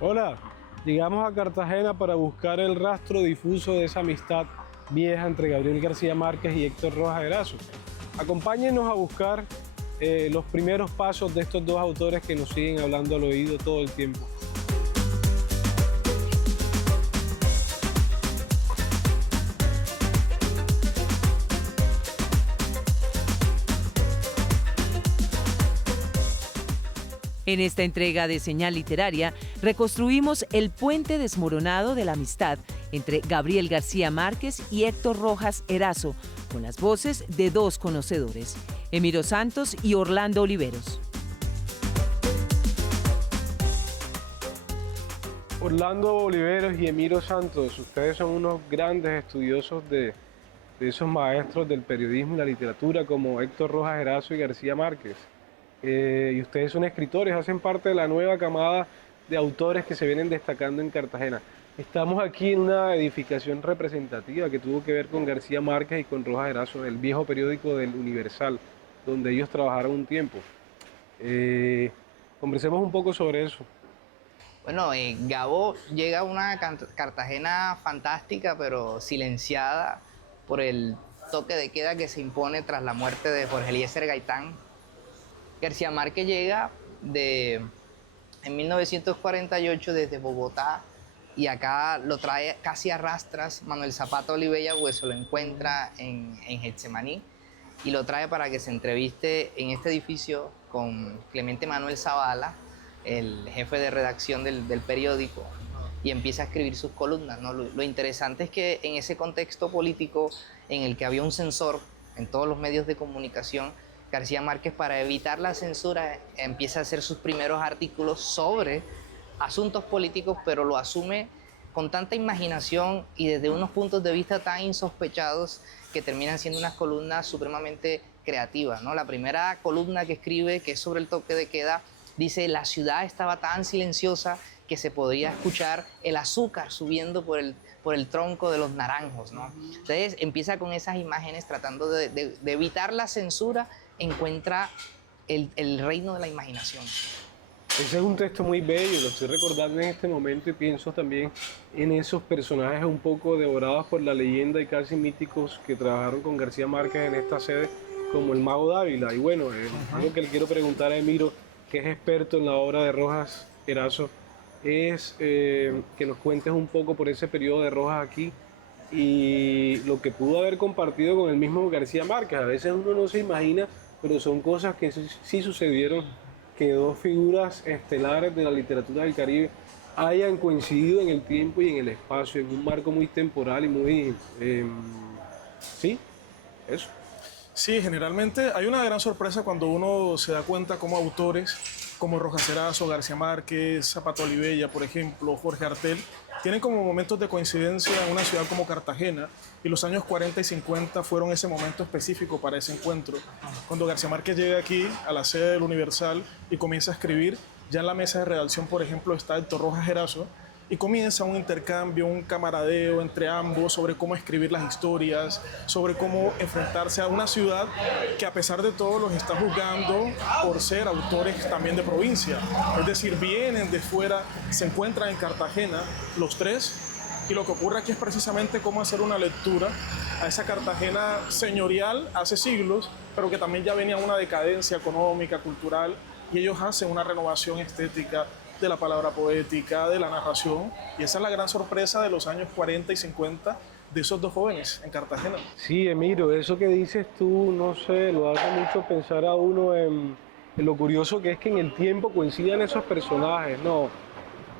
Hola, llegamos a Cartagena para buscar el rastro difuso de esa amistad vieja entre Gabriel García Márquez y Héctor Rojas Erazo. Acompáñenos a buscar los primeros pasos de estos dos autores que nos siguen hablando al oído todo el tiempo. En esta entrega de Señal Literaria, reconstruimos el puente desmoronado de la amistad entre Gabriel García Márquez y Héctor Rojas Erazo, con las voces de dos conocedores, Emiro Santos y Orlando Oliveros. Orlando Oliveros y Emiro Santos, ustedes son unos grandes estudiosos de esos maestros del periodismo y la literatura como Héctor Rojas Erazo y García Márquez. Y ustedes son escritores, hacen parte de la nueva camada de autores que se vienen destacando en Cartagena. Estamos aquí en una edificación representativa que tuvo que ver con García Márquez y con Rojas Erazo, el viejo periódico del Universal, donde ellos trabajaron un tiempo. Conversemos un poco sobre eso. Bueno, Gabo llega a una Cartagena fantástica, pero silenciada por el toque de queda que se impone tras la muerte de Jorge Eliezer Gaitán. García Márquez llega en 1948 desde Bogotá y acá lo trae casi a rastras Manuel Zapata Olivella, pues se lo encuentra en Getsemaní y lo trae para que se entreviste en este edificio con Clemente Manuel Zavala, el jefe de redacción del periódico, y empieza a escribir sus columnas, ¿no? Lo interesante es que en ese contexto político en el que había un censor en todos los medios de comunicación, García Márquez, para evitar la censura, empieza a hacer sus primeros artículos sobre asuntos políticos, pero lo asume con tanta imaginación y desde unos puntos de vista tan insospechados que terminan siendo unas columnas supremamente creativas, ¿no? La primera columna que escribe, que es sobre el toque de queda, dice: la ciudad estaba tan silenciosa que se podía escuchar el azúcar subiendo por el tronco de los naranjos, ¿no? Entonces empieza con esas imágenes tratando de evitar la censura, encuentra el reino de la imaginación. Ese es un texto muy bello, lo estoy recordando en este momento y pienso también en esos personajes un poco devorados por la leyenda y casi míticos que trabajaron con García Márquez en esta sede, como el Mago Dávila. Y bueno, algo que le quiero preguntar a Emiro, que es experto en la obra de Rojas Erazo, es que nos cuentes un poco por ese periodo de Rojas aquí y lo que pudo haber compartido con el mismo García Márquez. A veces uno no se imagina, pero son cosas que sí sucedieron, que dos figuras estelares de la literatura del Caribe hayan coincidido en el tiempo y en el espacio, en un marco muy temporal y muy... sí, eso. Sí, generalmente hay una gran sorpresa cuando uno se da cuenta como autores como Rojas Erazo, García Márquez, Zapata Olivella, por ejemplo, Jorge Artel, tienen como momentos de coincidencia en una ciudad como Cartagena, y los años 40 y 50 fueron ese momento específico para ese encuentro. Cuando García Márquez llega aquí a la sede del Universal y comienza a escribir, ya en la mesa de redacción, por ejemplo, está Héctor Rojas Erazo, y comienza un intercambio, un camaradeo entre ambos sobre cómo escribir las historias, sobre cómo enfrentarse a una ciudad que a pesar de todo los está juzgando por ser autores también de provincia. Es decir, vienen de fuera, se encuentran en Cartagena los tres, y lo que ocurre aquí es precisamente cómo hacer una lectura a esa Cartagena señorial hace siglos, pero que también ya venía una decadencia económica, cultural, y ellos hacen una renovación estética de la palabra poética, de la narración, y esa es la gran sorpresa de los años 40 y 50 de esos dos jóvenes en Cartagena. Sí, Emiro, eso que dices tú, no sé, lo hace mucho pensar a uno en lo curioso que es que en el tiempo coincidan esos personajes, ¿no?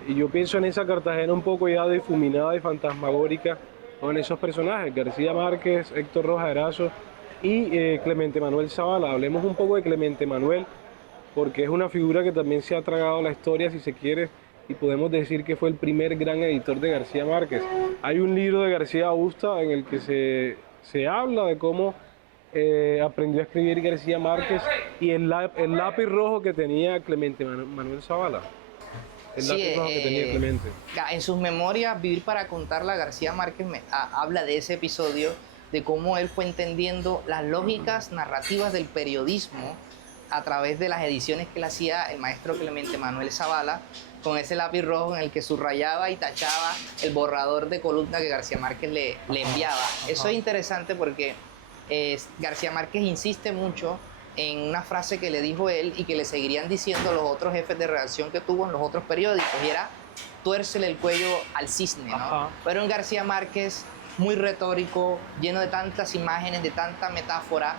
Y yo pienso en esa Cartagena un poco ya difuminada y fantasmagórica con esos personajes, García Márquez, Héctor Rojas Erazo y Clemente Manuel Zavala. Hablemos un poco de Clemente Manuel, porque es una figura que también se ha tragado la historia, si se quiere, y podemos decir que fue el primer gran editor de García Márquez. Hay un libro de García Augusta en el que se habla de cómo aprendió a escribir García Márquez y el lápiz rojo que tenía Clemente Manuel Zavala. El lápiz rojo que tenía Clemente. En sus memorias, Vivir para contarla, García Márquez habla de ese episodio, de cómo él fue entendiendo las lógicas narrativas del periodismo a través de las ediciones que le hacía el maestro Clemente Manuel Zavala, con ese lápiz rojo en el que subrayaba y tachaba el borrador de columna que García Márquez le enviaba. Eso es interesante porque García Márquez insiste mucho en una frase que le dijo él y que le seguirían diciendo los otros jefes de redacción que tuvo en los otros periódicos, y era: tuércele el cuello al cisne, ¿no? Pero en García Márquez, muy retórico, lleno de tantas imágenes, de tanta metáfora,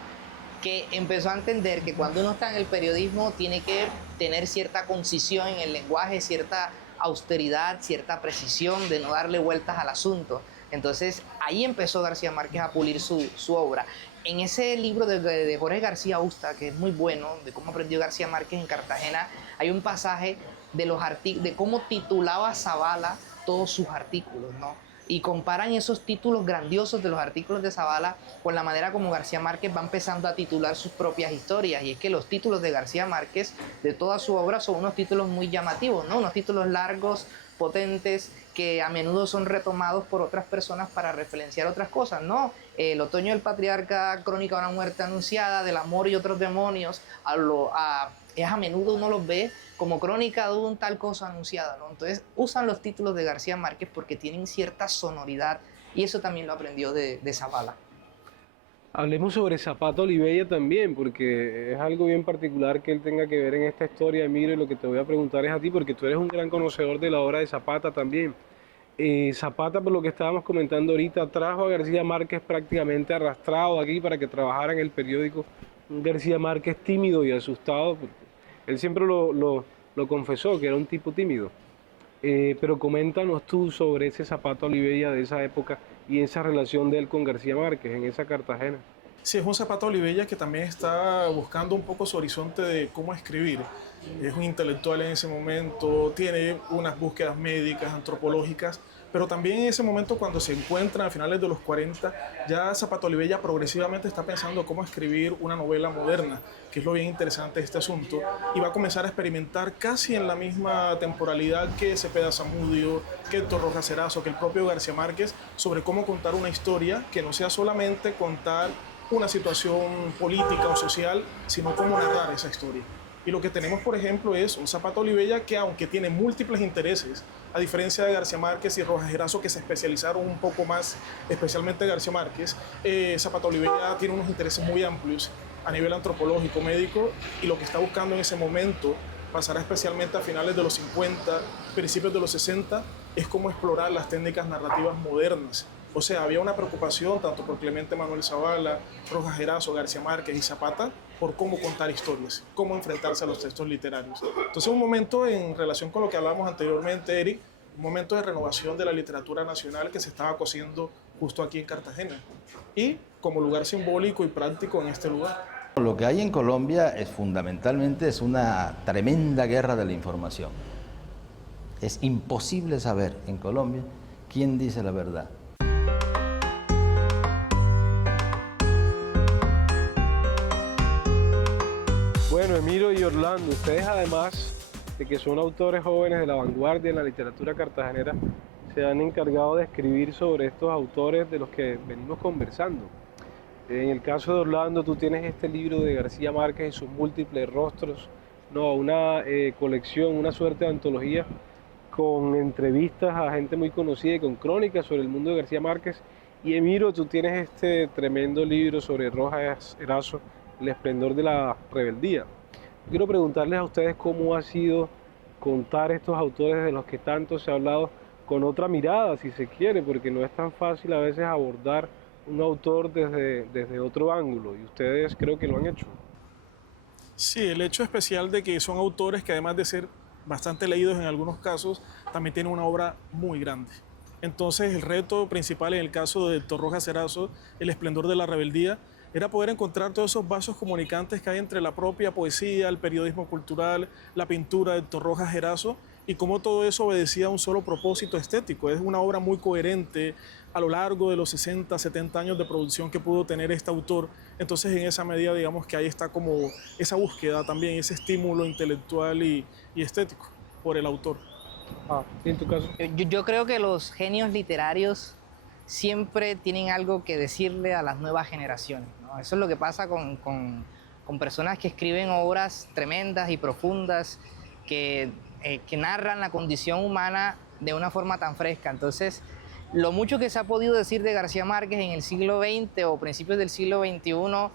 que empezó a entender que cuando uno está en el periodismo tiene que tener cierta concisión en el lenguaje, cierta austeridad, cierta precisión, de no darle vueltas al asunto. Entonces ahí empezó García Márquez a pulir su obra. En ese libro de Jorge García Usta, que es muy bueno, de cómo aprendió García Márquez en Cartagena, hay un pasaje de cómo titulaba Zavala todos sus artículos, ¿no? Y comparan esos títulos grandiosos de los artículos de Zavala con la manera como García Márquez va empezando a titular sus propias historias. Y es que los títulos de García Márquez, de toda su obra, son unos títulos muy llamativos, ¿no? Unos títulos largos, potentes, que a menudo son retomados por otras personas para referenciar otras cosas, ¿no? El otoño del patriarca, crónica de una muerte anunciada, del amor y otros demonios, a menudo uno los ve como crónica de un tal cosa anunciada, ¿no? Entonces usan los títulos de García Márquez porque tienen cierta sonoridad, y eso también lo aprendió de Zavala. Hablemos sobre Zapata Olivella también, porque es algo bien particular que él tenga que ver en esta historia, Emilio, y lo que te voy a preguntar es a ti, porque tú eres un gran conocedor de la obra de Zapata también. Zapata, por lo que estábamos comentando ahorita, trajo a García Márquez prácticamente arrastrado aquí para que trabajara en el periódico. Un García Márquez tímido y asustado, porque él siempre lo confesó, que era un tipo tímido. Pero coméntanos tú sobre ese Zapata Olivella de esa época y esa relación de él con García Márquez en esa Cartagena. Sí, es un Zapata Olivella que también está buscando un poco su horizonte de cómo escribir. Es un intelectual en ese momento, tiene unas búsquedas médicas, antropológicas, pero también en ese momento, cuando se encuentra a finales de los 40, ya Zapata Olivella progresivamente está pensando cómo escribir una novela moderna, que es lo bien interesante de este asunto, y va a comenzar a experimentar casi en la misma temporalidad que Cepeda Zamudio, que Héctor Rojas Erazo, que el propio García Márquez, sobre cómo contar una historia que no sea solamente contar una situación política o social, sino cómo narrar esa historia. Y lo que tenemos, por ejemplo, es un Zapata Olivella que, aunque tiene múltiples intereses, a diferencia de García Márquez y Rojas Erazo, que se especializaron un poco más, especialmente García Márquez, Zapata Olivella tiene unos intereses muy amplios a nivel antropológico, médico, y lo que está buscando en ese momento, pasará especialmente a finales de los 50, principios de los 60, es cómo explorar las técnicas narrativas modernas. O sea, había una preocupación tanto por Clemente Manuel Zavala, Rojas Erazo, García Márquez y Zapata por cómo contar historias, cómo enfrentarse a los textos literarios. Entonces, un momento en relación con lo que hablábamos anteriormente, Eric, un momento de renovación de la literatura nacional que se estaba cosiendo justo aquí en Cartagena y como lugar simbólico y práctico en este lugar. Lo que hay en Colombia es fundamentalmente una tremenda guerra de la información. Es imposible saber en Colombia quién dice la verdad. Bueno, Emilio y Orlando, ustedes además de que son autores jóvenes de la vanguardia en la literatura cartagenera, se han encargado de escribir sobre estos autores de los que venimos conversando. En el caso de Orlando, tú tienes este libro de García Márquez y sus múltiples rostros, no, una colección, una suerte de antología con entrevistas a gente muy conocida y con crónicas sobre el mundo de García Márquez. Y Emilio, tú tienes este tremendo libro sobre Rojas Erazo, El esplendor de la rebeldía. Quiero preguntarles a ustedes cómo ha sido contar estos autores de los que tanto se ha hablado con otra mirada, si se quiere, porque no es tan fácil a veces abordar un autor desde otro ángulo, y ustedes creo que lo han hecho. Sí, el hecho especial de que son autores que, además de ser bastante leídos en algunos casos, también tienen una obra muy grande. Entonces, el reto principal en el caso de Héctor Rojas Erazo, El esplendor de la rebeldía, era poder encontrar todos esos vasos comunicantes que hay entre la propia poesía, el periodismo cultural, la pintura de Héctor Rojas Erazo, y cómo todo eso obedecía a un solo propósito estético. Es una obra muy coherente a lo largo de los 60, 70 años de producción que pudo tener este autor. Entonces, en esa medida, digamos que ahí está como esa búsqueda también, ese estímulo intelectual y estético por el autor. ¿Y en tu caso? Yo creo que los genios literarios siempre tienen algo que decirle a las nuevas generaciones, ¿no? Eso es lo que pasa con personas que escriben obras tremendas y profundas, que que narran la condición humana de una forma tan fresca. Entonces, lo mucho que se ha podido decir de García Márquez en el siglo XX o principios del siglo XXI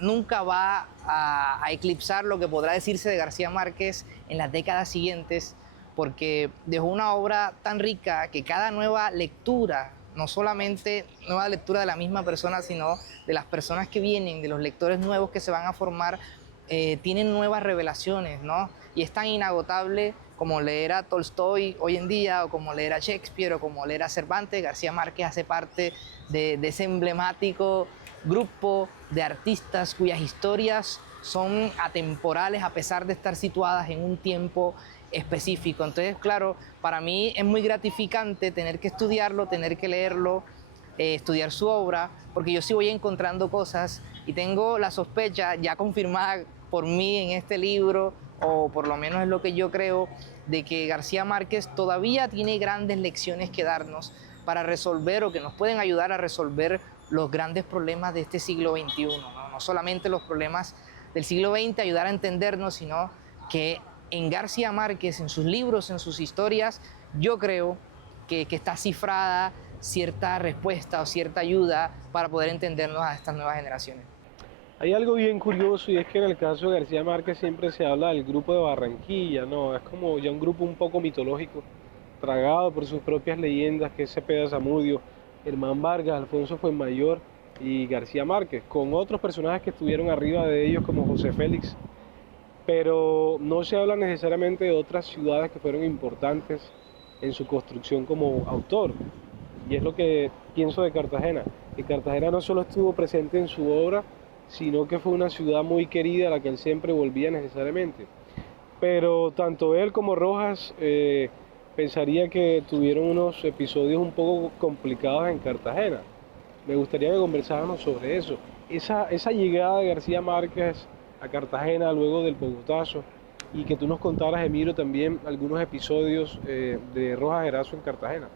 nunca va a eclipsar lo que podrá decirse de García Márquez en las décadas siguientes, porque dejó una obra tan rica que cada nueva lectura, no solamente nueva lectura de la misma persona, sino de las personas que vienen, de los lectores nuevos que se van a formar, tienen nuevas revelaciones, ¿no? Y es tan inagotable como leer a Tolstoy hoy en día, o como leer a Shakespeare, o como leer a Cervantes. García Márquez hace parte de ese emblemático grupo de artistas cuyas historias son atemporales a pesar de estar situadas en un tiempo específico. Entonces, claro, para mí es muy gratificante tener que estudiarlo, tener que leerlo, estudiar su obra, porque yo sí voy encontrando cosas y tengo la sospecha ya confirmada por mí en este libro, o por lo menos es lo que yo creo, de que García Márquez todavía tiene grandes lecciones que darnos para resolver, o que nos pueden ayudar a resolver los grandes problemas de este siglo XXI, ¿no? No solamente los problemas del siglo XX, ayudar a entendernos, sino que en García Márquez, en sus libros, en sus historias, yo creo que está cifrada cierta respuesta o cierta ayuda para poder entendernos a estas nuevas generaciones. Hay algo bien curioso, y es que en el caso de García Márquez siempre se habla del grupo de Barranquilla, ¿no? Es como ya un grupo un poco mitológico, tragado por sus propias leyendas, que es Cepeda Zamudio, Germán Vargas, Alfonso Fuenmayor y García Márquez, con otros personajes que estuvieron arriba de ellos como José Félix, pero no se habla necesariamente de otras ciudades que fueron importantes en su construcción como autor. Y es lo que pienso de Cartagena, que Cartagena no solo estuvo presente en su obra, sino que fue una ciudad muy querida a la que él siempre volvía necesariamente. Pero tanto él como Rojas pensaría que tuvieron unos episodios un poco complicados en Cartagena. Me gustaría que conversáramos sobre eso. Esa llegada de García Márquez a Cartagena luego del Bogotazo, y que tú nos contaras, Emiro, también algunos episodios de Rojas Erazo en Cartagena.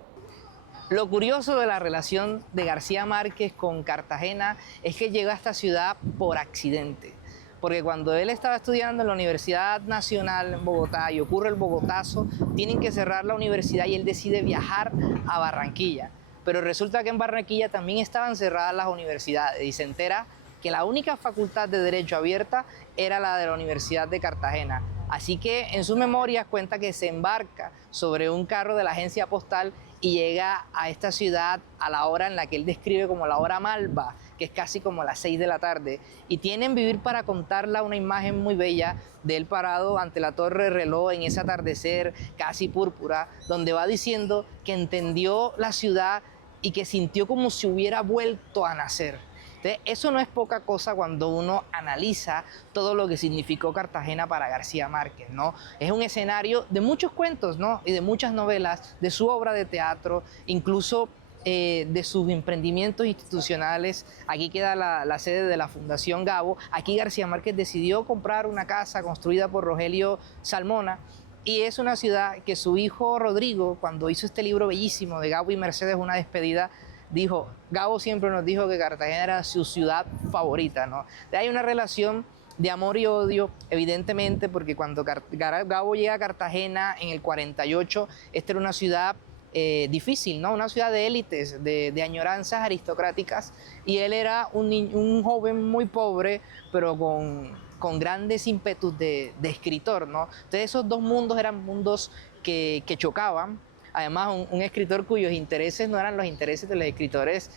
Lo curioso de la relación de García Márquez con Cartagena es que llegó a esta ciudad por accidente. Porque cuando él estaba estudiando en la Universidad Nacional en Bogotá y ocurre el Bogotazo, tienen que cerrar la universidad y él decide viajar a Barranquilla. Pero resulta que en Barranquilla también estaban cerradas las universidades y se entera que la única facultad de Derecho abierta era la de la Universidad de Cartagena. Así que en sus memorias cuenta que se embarca sobre un carro de la agencia postal y llega a esta ciudad a la hora en la que él describe como la hora malva, que es casi como las 6 de la tarde. Y tienen Vivir para contarla una imagen muy bella de él parado ante la torre reloj en ese atardecer casi púrpura, donde va diciendo que entendió la ciudad y que sintió como si hubiera vuelto a nacer. Entonces, eso no es poca cosa cuando uno analiza todo lo que significó Cartagena para García Márquez, ¿no? Es un escenario de muchos cuentos, ¿no? Y de muchas novelas, de su obra de teatro, incluso de sus emprendimientos institucionales. Aquí queda la sede de la Fundación Gabo. Aquí García Márquez decidió comprar una casa construida por Rogelio Salmona, y es una ciudad que su hijo Rodrigo, cuando hizo este libro bellísimo de Gabo y Mercedes, una despedida, dijo, Gabo siempre nos dijo que Cartagena era su ciudad favorita, ¿no? Hay una relación de amor y odio, evidentemente, porque cuando Gabo llega a Cartagena en el 48, esta era una ciudad difícil, ¿no? Una ciudad de élites, de añoranzas aristocráticas, y él era un joven muy pobre, pero con grandes ímpetus de escritor, ¿no? Entonces esos dos mundos eran mundos que chocaban. Además, un escritor cuyos intereses no eran los intereses de los escritores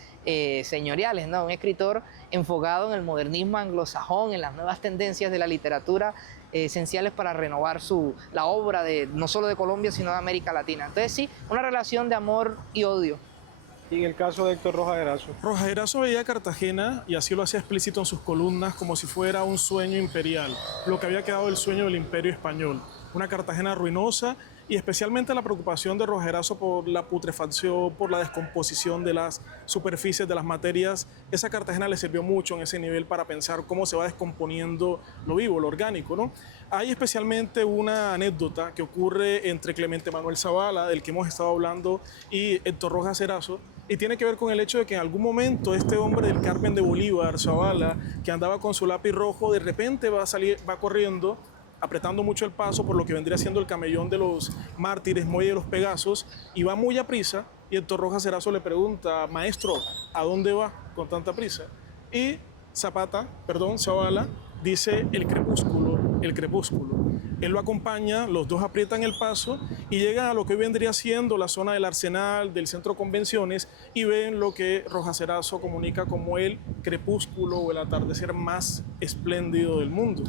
señoriales, ¿no? Un escritor enfocado en el modernismo anglosajón, en las nuevas tendencias de la literatura esenciales para renovar la obra no solo de Colombia, sino de América Latina. Entonces sí, una relación de amor y odio. Y en el caso de Héctor Rojas Erazo. Rojas Erazo veía Cartagena, y así lo hacía explícito en sus columnas, como si fuera un sueño imperial, lo que había quedado del sueño del Imperio Español. Una Cartagena ruinosa, y especialmente la preocupación de Rojas Erazo por la putrefacción, por la descomposición de las superficies, de las materias. Esa Cartagena le sirvió mucho en ese nivel para pensar cómo se va descomponiendo lo vivo, lo orgánico, ¿no? Hay especialmente una anécdota que ocurre entre Clemente Manuel Zavala, del que hemos estado hablando, y Héctor Rojas Erazo, y tiene que ver con el hecho de que en algún momento este hombre del Carmen de Bolívar, Zavala, que andaba con su lápiz rojo, de repente va corriendo apretando mucho el paso por lo que vendría siendo el camellón de los mártires, muelle de los Pegasos, y va muy a prisa, y Héctor Rojas Erazo le pregunta, maestro, ¿a dónde va con tanta prisa? Y Zavala, dice el crepúsculo, el crepúsculo. Él lo acompaña, los dos aprietan el paso y llegan a lo que hoy vendría siendo la zona del Arsenal, del Centro de Convenciones, y ven lo que Rojas Erazo comunica como el crepúsculo o el atardecer más espléndido del mundo.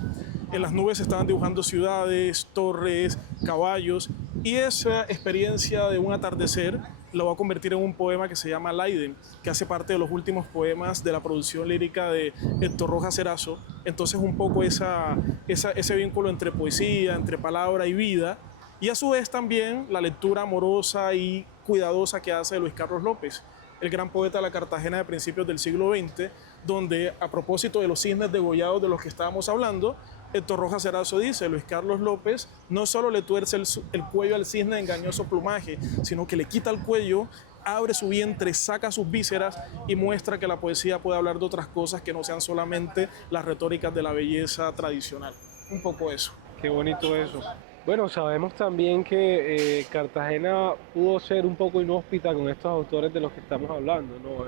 En las nubes estaban dibujando ciudades, torres, caballos, y esa experiencia de un atardecer lo va a convertir en un poema que se llama Laiden, que hace parte de los últimos poemas de la producción lírica de Héctor Rojas Erazo. Entonces un poco ese vínculo entre poesía, entre palabra y vida, y a su vez también la lectura amorosa y cuidadosa que hace de Luis Carlos López, el gran poeta de la Cartagena de principios del siglo XX, donde a propósito de los cisnes degollados de los que estábamos hablando, Héctor Rojas Erazo dice, Luis Carlos López no solo le tuerce el cuello al cisne de engañoso plumaje, sino que le quita el cuello, abre su vientre, saca sus vísceras y muestra que la poesía puede hablar de otras cosas que no sean solamente las retóricas de la belleza tradicional. Un poco eso. Qué bonito eso. Bueno, sabemos también que Cartagena pudo ser un poco inhóspita con estos autores de los que estamos hablando, ¿no?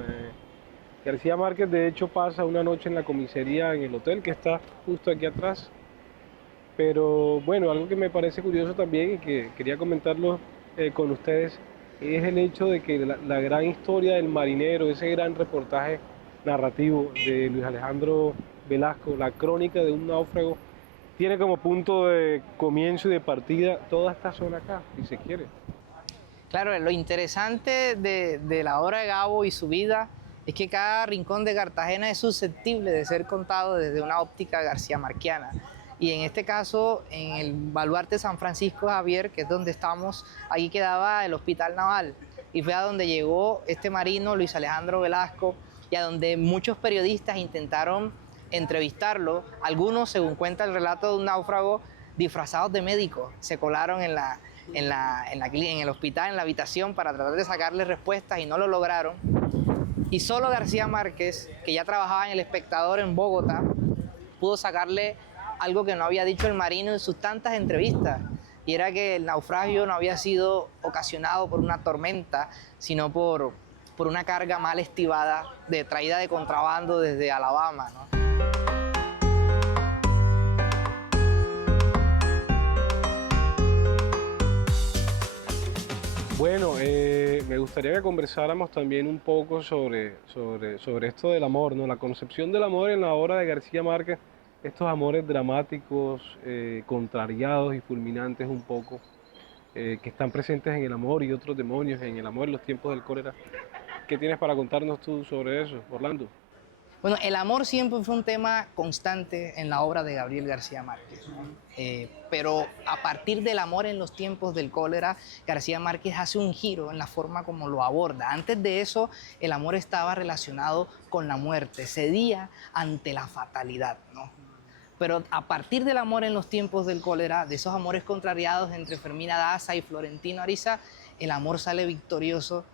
García Márquez de hecho pasa una noche en la comisaría en el hotel que está justo aquí atrás, pero bueno, algo que me parece curioso también y que quería comentarlo con ustedes es el hecho de que la gran historia del marinero, ese gran reportaje narrativo de Luis Alejandro Velasco, la crónica de un náufrago, tiene como punto de comienzo y de partida toda esta zona acá, si se quiere. Claro, lo interesante de la obra de Gabo y su vida es que cada rincón de Cartagena es susceptible de ser contado desde una óptica garcía-marquiana. Y en este caso, en el baluarte San Francisco Javier, que es donde estamos, ahí quedaba el Hospital Naval. Y fue a donde llegó este marino, Luis Alejandro Velasco, y a donde muchos periodistas intentaron entrevistarlo. Algunos, según cuenta el relato de un náufrago, disfrazados de médicos, se colaron en el hospital, en la habitación, para tratar de sacarle respuestas y no lo lograron. Y solo García Márquez, que ya trabajaba en El Espectador en Bogotá, pudo sacarle algo que no había dicho el marino en sus tantas entrevistas, y era que el naufragio no había sido ocasionado por una tormenta, sino por una carga mal estibada, traída de contrabando desde Alabama, ¿no? Bueno, me gustaría que conversáramos también un poco sobre esto del amor, ¿no? La concepción del amor en la obra de García Márquez, estos amores dramáticos, contrariados y fulminantes un poco, que están presentes en el amor y otros demonios en el amor en los tiempos del cólera. ¿Qué tienes para contarnos tú sobre eso, Orlando? Bueno, el amor siempre fue un tema constante en la obra de Gabriel García Márquez, ¿no? Pero a partir del amor en los tiempos del cólera, García Márquez hace un giro en la forma como lo aborda. Antes de eso, el amor estaba relacionado con la muerte, cedía ante la fatalidad, ¿no? Pero a partir del amor en los tiempos del cólera, de esos amores contrariados entre Fermina Daza y Florentino Ariza, el amor sale victorioso.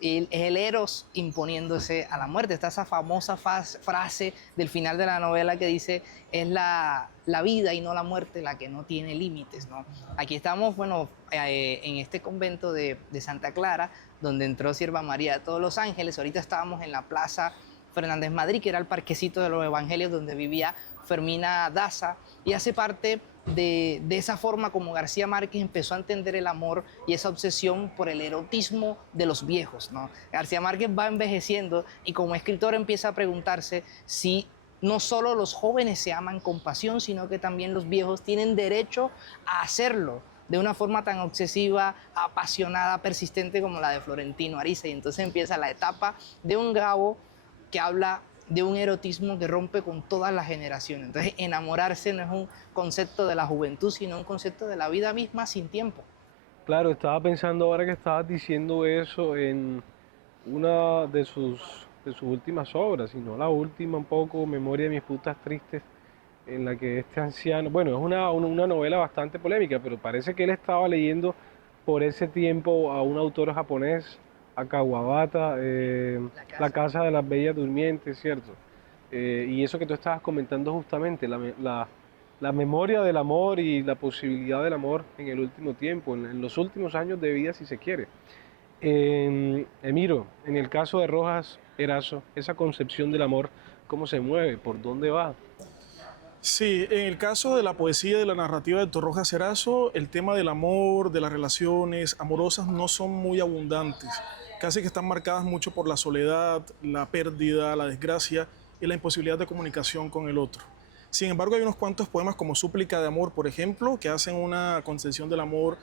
Es el Eros imponiéndose a la muerte. Está esa famosa frase del final de la novela que dice, es la vida y no la muerte la que no tiene límites, ¿no? Aquí estamos, bueno, en este convento de Santa Clara, donde entró Sierva María de todos los ángeles. Ahorita estábamos en la Plaza Fernández Madrid, que era el parquecito de los evangelios donde vivía Fermina Daza, y hace parte de esa forma como García Márquez empezó a entender el amor y esa obsesión por el erotismo de los viejos, ¿no? García Márquez va envejeciendo y como escritor empieza a preguntarse si no solo los jóvenes se aman con pasión, sino que también los viejos tienen derecho a hacerlo de una forma tan obsesiva, apasionada, persistente como la de Florentino Ariza. Y entonces empieza la etapa de un Gabo que habla de un erotismo que rompe con todas las generaciones. Entonces, enamorarse no es un concepto de la juventud, sino un concepto de la vida misma sin tiempo. Claro, estaba pensando ahora que estabas diciendo eso en una de sus últimas obras, si no la última un poco, Memoria de mis putas tristes, en la que este anciano, bueno, es una novela bastante polémica, pero parece que él estaba leyendo por ese tiempo a un autor japonés, a Kawabata, La Casa de las Bellas Durmientes, ¿cierto? Y eso que tú estabas comentando justamente, la memoria del amor y la posibilidad del amor en el último tiempo, en los últimos años de vida, si se quiere. Emiro, en el caso de Rojas Erazo, esa concepción del amor, ¿cómo se mueve? ¿Por dónde va? Sí, en el caso de la poesía y de la narrativa de Héctor Rojas Erazo, el tema del amor, de las relaciones amorosas no son muy abundantes. Casi que están marcadas mucho por la soledad, la pérdida, la desgracia y la imposibilidad de comunicación con el otro. Sin embargo, hay unos cuantos poemas como Súplica de Amor, por ejemplo, que hacen una concepción del amor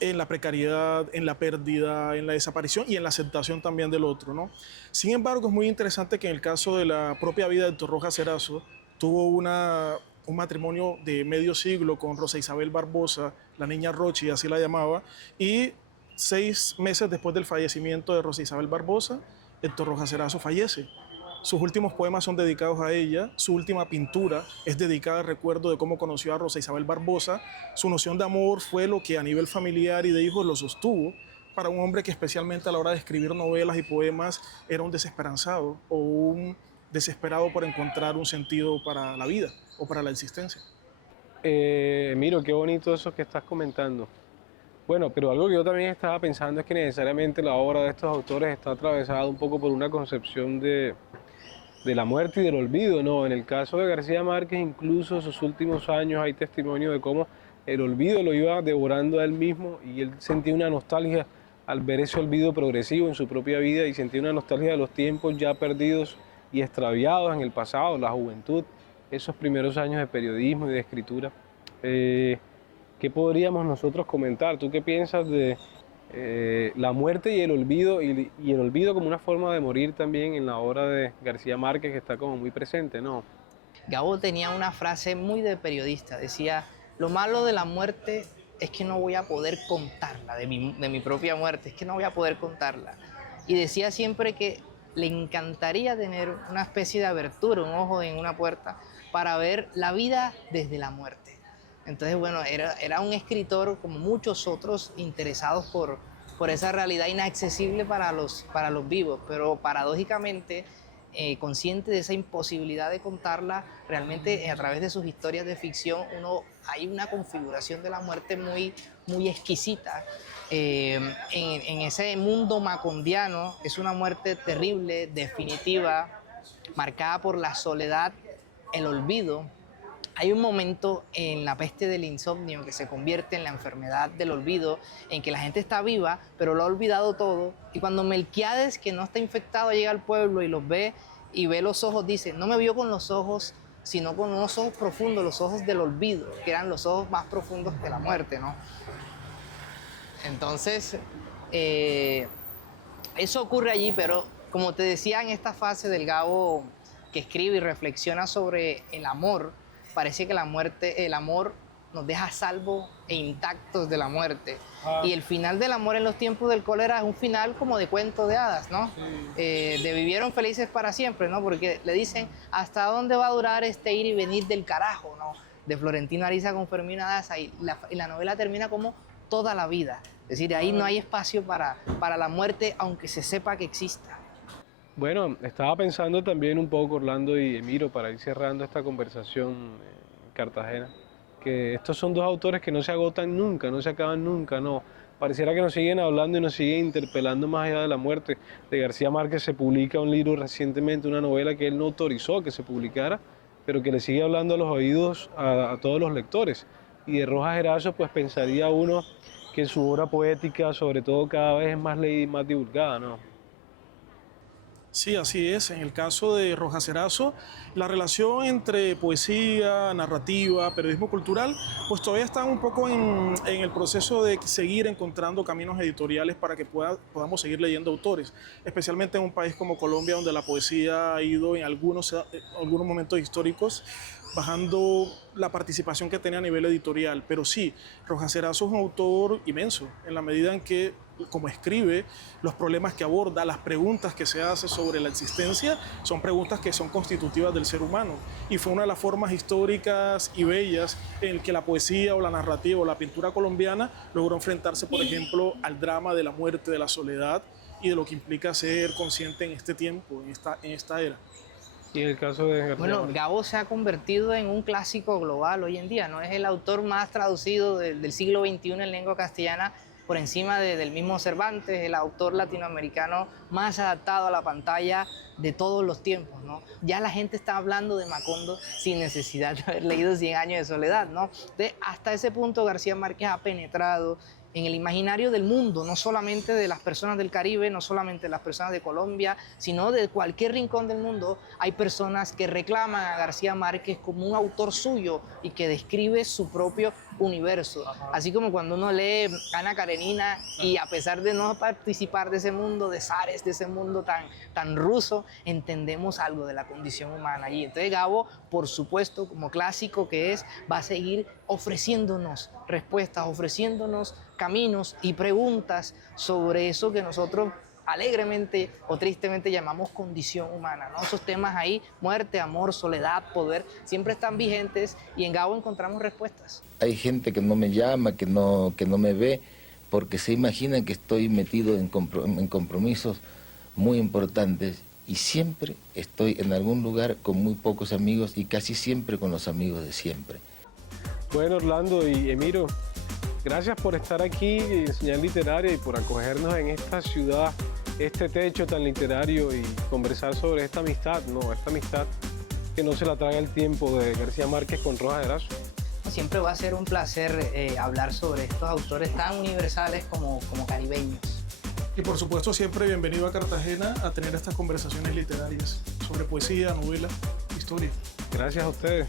en la precariedad, en la pérdida, en la desaparición y en la aceptación también del otro, ¿no? Sin embargo, es muy interesante que en el caso de la propia vida de Héctor Rojas Erazo, tuvo un matrimonio de medio siglo con Rosa Isabel Barbosa, la niña Rochi, así la llamaba, y 6 meses después del fallecimiento de Rosa Isabel Barbosa, Héctor Rojas Erazo fallece. Sus últimos poemas son dedicados a ella, su última pintura es dedicada al recuerdo de cómo conoció a Rosa Isabel Barbosa. Su noción de amor fue lo que a nivel familiar y de hijos lo sostuvo para un hombre que especialmente a la hora de escribir novelas y poemas era un desesperanzado o un desesperado por encontrar un sentido para la vida o para la existencia. Miro, qué bonito eso que estás comentando. Bueno, pero algo que yo también estaba pensando es que necesariamente la obra de estos autores está atravesada un poco por una concepción de la muerte y del olvido, ¿no? En el caso de García Márquez, incluso en sus últimos años hay testimonio de cómo el olvido lo iba devorando a él mismo y él sentía una nostalgia al ver ese olvido progresivo en su propia vida y sentía una nostalgia de los tiempos ya perdidos y extraviados en el pasado, la juventud, esos primeros años de periodismo y de escritura. ¿Qué podríamos nosotros comentar? ¿Tú qué piensas de la muerte y el olvido como una forma de morir también en la obra de García Márquez que está como muy presente, ¿no? Gabo tenía una frase muy de periodista, decía, lo malo de la muerte es que no voy a poder contarla, de mi propia muerte, es que no voy a poder contarla. Y decía siempre que le encantaría tener una especie de abertura, un ojo en una puerta, para ver la vida desde la muerte. Entonces, bueno, era un escritor como muchos otros interesados por esa realidad inaccesible para los vivos, pero paradójicamente consciente de esa imposibilidad de contarla, realmente a través de sus historias de ficción hay una configuración de la muerte muy, muy exquisita. En ese mundo macondiano es una muerte terrible, definitiva, marcada por la soledad, el olvido. Hay un momento en La peste del insomnio que se convierte en la enfermedad del olvido, en que la gente está viva, pero lo ha olvidado todo. Y cuando Melquiades, que no está infectado, llega al pueblo y los ve y ve los ojos, dice, no me vio con los ojos, sino con unos ojos profundos, los ojos del olvido, que eran los ojos más profundos que la muerte, ¿no? Entonces, eso ocurre allí, pero como te decía, en esta fase del Gabo que escribe y reflexiona sobre el amor, parece que el amor nos deja salvos e intactos de la muerte. Y el final del amor en los tiempos del cólera es un final como de cuento de hadas, ¿no? Sí. De vivieron felices para siempre, ¿no? Porque le dicen, ¿hasta dónde va a durar este ir y venir del carajo, ¿no? De Florentino Ariza con Fermina Daza. Y la novela termina como toda la vida. Es decir, ahí no hay espacio para la muerte, aunque se sepa que exista. Bueno, estaba pensando también un poco, Orlando y Emiro, para ir cerrando esta conversación en Cartagena, que estos son dos autores que no se agotan nunca, no se acaban nunca, no. Pareciera que nos siguen hablando y nos siguen interpelando más allá de la muerte. De García Márquez se publica un libro recientemente, una novela que él no autorizó que se publicara, pero que le sigue hablando a los oídos a todos los lectores. Y de Rojas Erazo, pues pensaría uno que su obra poética, sobre todo, cada vez es más leída y más divulgada, ¿no? Sí, así es. En el caso de Rojas Erazo, la relación entre poesía, narrativa, periodismo cultural, pues todavía están un poco en el proceso de seguir encontrando caminos editoriales para que podamos seguir leyendo autores, especialmente en un país como Colombia, donde la poesía ha ido en algunos momentos históricos bajando la participación que tenía a nivel editorial. Pero sí, Rojas Erazo es un autor inmenso, en la medida en que, como escribe, los problemas que aborda, las preguntas que se hace sobre la existencia, son preguntas que son constitutivas del ser humano. Y fue una de las formas históricas y bellas en que la poesía o la narrativa o la pintura colombiana logró enfrentarse, por ejemplo, al drama de la muerte, de la soledad y de lo que implica ser consciente en este tiempo, en esta era. Y en el caso de García Bueno, Márquez. Gabo se ha convertido en un clásico global hoy en día, ¿no? Es el autor más traducido del siglo XXI en lengua castellana, por encima del mismo Cervantes, el autor latinoamericano más adaptado a la pantalla de todos los tiempos, ¿no? Ya la gente está hablando de Macondo sin necesidad de haber leído 100 años de soledad, ¿no? Hasta ese punto García Márquez ha penetrado en el imaginario del mundo, no solamente de las personas del Caribe, no solamente de las personas de Colombia, sino de cualquier rincón del mundo. Hay personas que reclaman a García Márquez como un autor suyo y que describe su propio universo. Así como cuando uno lee Ana Karenina y a pesar de no participar de ese mundo de zares, de ese mundo tan ruso, entendemos algo de la condición humana allí. Entonces Gabo, por supuesto, como clásico que es, va a seguir ofreciéndonos respuestas, ofreciéndonos caminos y preguntas sobre eso que nosotros alegremente o tristemente llamamos condición humana, ¿no? Esos temas ahí, muerte, amor, soledad, poder, siempre están vigentes y en Gabo encontramos respuestas. Hay gente que no me llama, que no me ve, porque se imagina que estoy metido en compromisos muy importantes y siempre estoy en algún lugar con muy pocos amigos y casi siempre con los amigos de siempre. Bueno, Orlando y Emiro, gracias por estar aquí en Señal Literaria y por acogernos en esta ciudad, este techo tan literario y conversar sobre esta amistad, esta amistad que no se la traga el tiempo de García Márquez con Rojas Erazo. Siempre va a ser un placer hablar sobre estos autores tan universales como caribeños. Y por supuesto siempre bienvenido a Cartagena a tener estas conversaciones literarias sobre poesía, novela, historia. Gracias a ustedes.